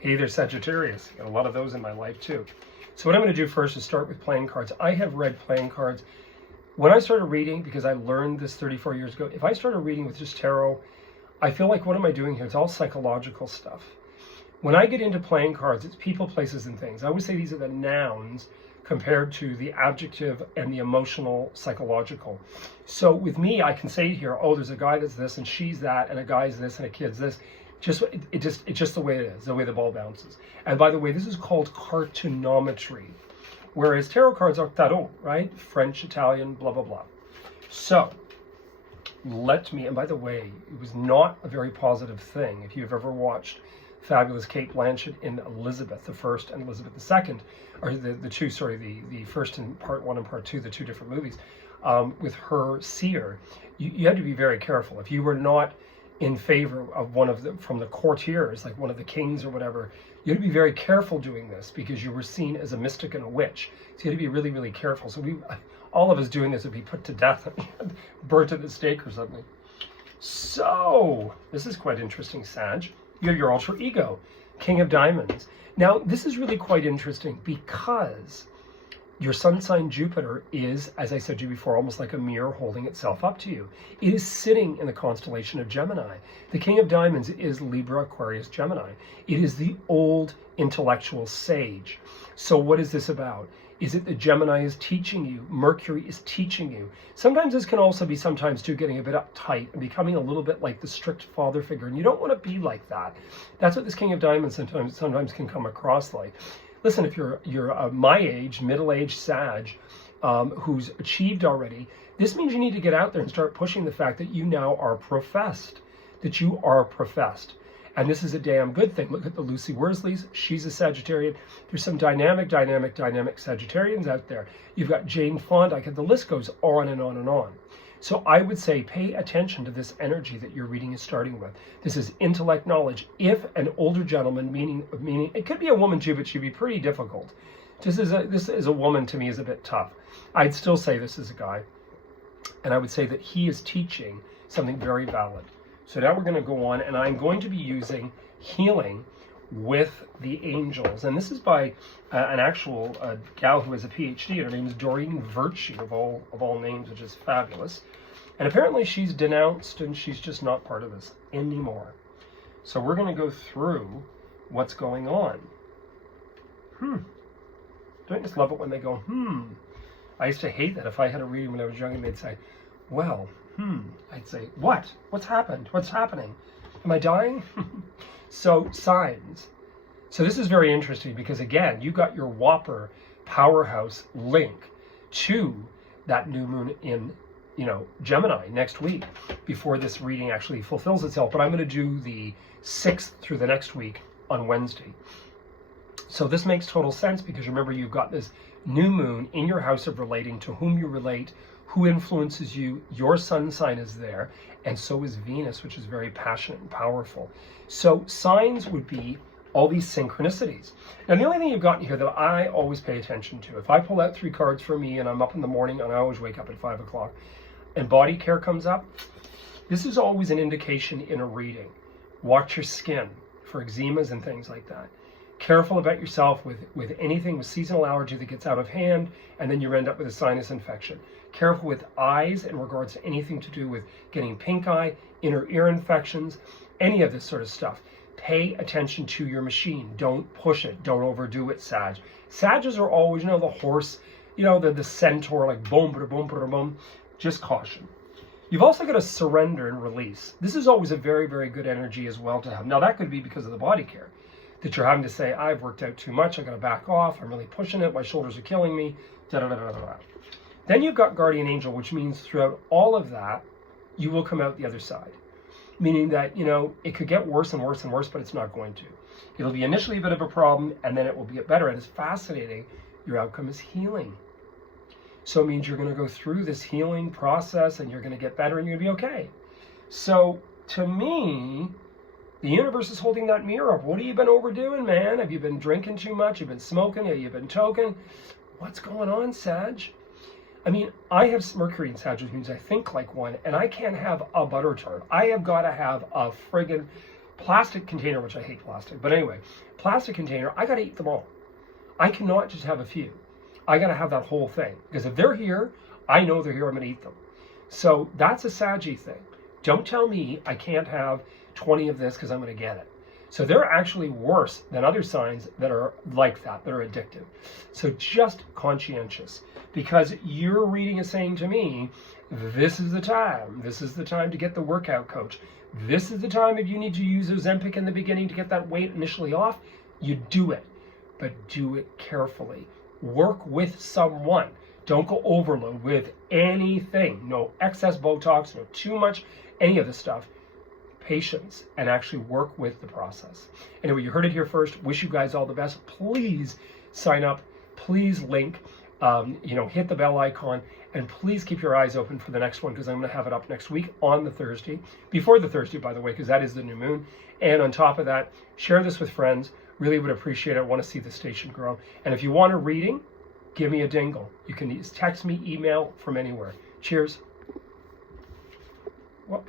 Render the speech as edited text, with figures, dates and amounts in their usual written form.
Hey there, Sagittarius. Got a lot of those in my life too. So what I'm going to do first is start with playing cards. I have read playing cards. When I started reading, because I learned this 34 years ago, if I started reading with just tarot, I feel like, what am I doing here? It's all psychological stuff. When I get into playing cards, it's people, places, and things. I always say these are the nouns compared to the adjective and the emotional, psychological. So with me, I can say here, oh, there's a guy that's this and she's that, and a guy's this and a kid's this. It's just the way it is, the way the ball bounces. And by the way, this is called cartoonometry, whereas tarot cards are tarot, right? French, Italian, blah, blah, blah. So and by the way, it was not a very positive thing. If you've ever watched fabulous Kate Blanchett in Elizabeth I and Elizabeth II, or the first in part 1 and part 2, the two different movies, with her seer, you had to be very careful. If you were not in favor of one of from the courtiers, like one of the kings or whatever, you had to be very careful doing this because you were seen as a mystic and a witch. So you had to be really, really careful. So all of us doing this would be put to death, burnt at the stake or something. So this is quite interesting, Sag. You have your alter ego, King of Diamonds. Now, this is really quite interesting because your sun sign Jupiter is, as I said to you before, almost like a mirror holding itself up to you. It is sitting in the constellation of Gemini. The King of Diamonds is Libra, Aquarius, Gemini. It is the old intellectual sage. So what is this about? Is it that Gemini is teaching you? Mercury is teaching you. Sometimes this can also be getting a bit uptight and becoming a little bit like the strict father figure. And you don't want to be like that. That's what this King of Diamonds sometimes can come across like. Listen, if you're my age, middle-aged Sag, who's achieved already, this means you need to get out there and start pushing the fact that you now are professed, that you are professed. And this is a damn good thing. Look at the Lucy Worsleys. She's a Sagittarian. There's some dynamic Sagittarians out there. You've got Jane Fonda. The list goes on and on and on. So I would say pay attention to this energy that your reading is starting with. This is intellect knowledge. If an older gentleman, meaning it could be a woman too, but she'd be pretty difficult. This is a woman to me is a bit tough. I'd still say this is a guy. And I would say that he is teaching something very valid. So now we're going to go on, and I'm going to be using healing with the angels. And this is by an actual gal who has a PhD. Her name is Doreen Virtue, of all names, which is fabulous. And apparently she's denounced, and she's just not part of this anymore. So we're going to go through what's going on. Don't I just love it when they go, I used to hate that. If I had a reading when I was young and they'd say, well, I'd say, what? What's happened? What's happening? Am I dying? So signs. So this is very interesting because, again, you got your whopper powerhouse link to that new moon in, Gemini next week before this reading actually fulfills itself. But I'm going to do the 6th through the next week on Wednesday. So this makes total sense because remember, you've got this new moon in your house of relating, to whom you relate, who influences you. Your sun sign is there, and so is Venus, which is very passionate and powerful. So signs would be all these synchronicities. Now, the only thing you've got here that I always pay attention to, if I pull out 3 cards for me and I'm up in the morning, and I always wake up at 5 o'clock, and body care comes up, this is always an indication in a reading. Watch your skin for eczemas and things like that. Careful about yourself with anything with seasonal allergy that gets out of hand, and then you end up with a sinus infection. Careful with eyes in regards to anything to do with getting pink eye, inner ear infections, any of this sort of stuff. Pay attention to your machine. Don't push it. Don't overdo it, Sag. Sages are always, the horse, the centaur, like boom, boom, boom, boom, boom. Just caution. You've also got to surrender and release. This is always a very, very good energy as well to have. Now, that could be because of the body care, that you're having to say, I've worked out too much, I got to back off, I'm really pushing it, my shoulders are killing me, da-da-da-da-da-da. Then you've got Guardian Angel, which means throughout all of that, you will come out the other side. Meaning that, it could get worse and worse and worse, but it's not going to. It'll be initially a bit of a problem, and then it will get better. And it's fascinating. Your outcome is healing. So it means you're going to go through this healing process, and you're going to get better, and you're going to be okay. So, to me, the universe is holding that mirror up. What have you been overdoing, man? Have you been drinking too much? Have you been smoking? Have you been toking? What's going on, Sag? I mean, I have Mercury in Sagittarius, which means I think like one, and I can't have a butter tart. I have got to have a friggin' Plastic container, which I hate plastic, but anyway, plastic container, I gotta eat them all. I cannot just have a few. I gotta have that whole thing, because if they're here, I know they're here, I'm gonna eat them. So that's a Saggy thing. Don't tell me I can't have 20 of this because I'm gonna get it. So they're actually worse than other signs that are like that are addictive. So just conscientious, because your reading is saying to me, this is the time. This is the time to get the workout coach. This is the time if you need to use Ozempic in the beginning to get that weight initially off, you do it, but do it carefully. Work with someone. Don't go overload with anything. No excess Botox, no too much, any of the stuff. Patience, and actually work with the process. Anyway, you heard it here first. Wish you guys all the best. Please sign up. Please link. Hit the bell icon, and please keep your eyes open for the next one, because I'm going to have it up next week on the Thursday, before the Thursday, by the way, because that is the new moon. And on top of that, share this with friends. Really would appreciate it. I want to see the station grow. And if you want a reading, give me a dingle. You can text me, email from anywhere. Cheers. Whoops.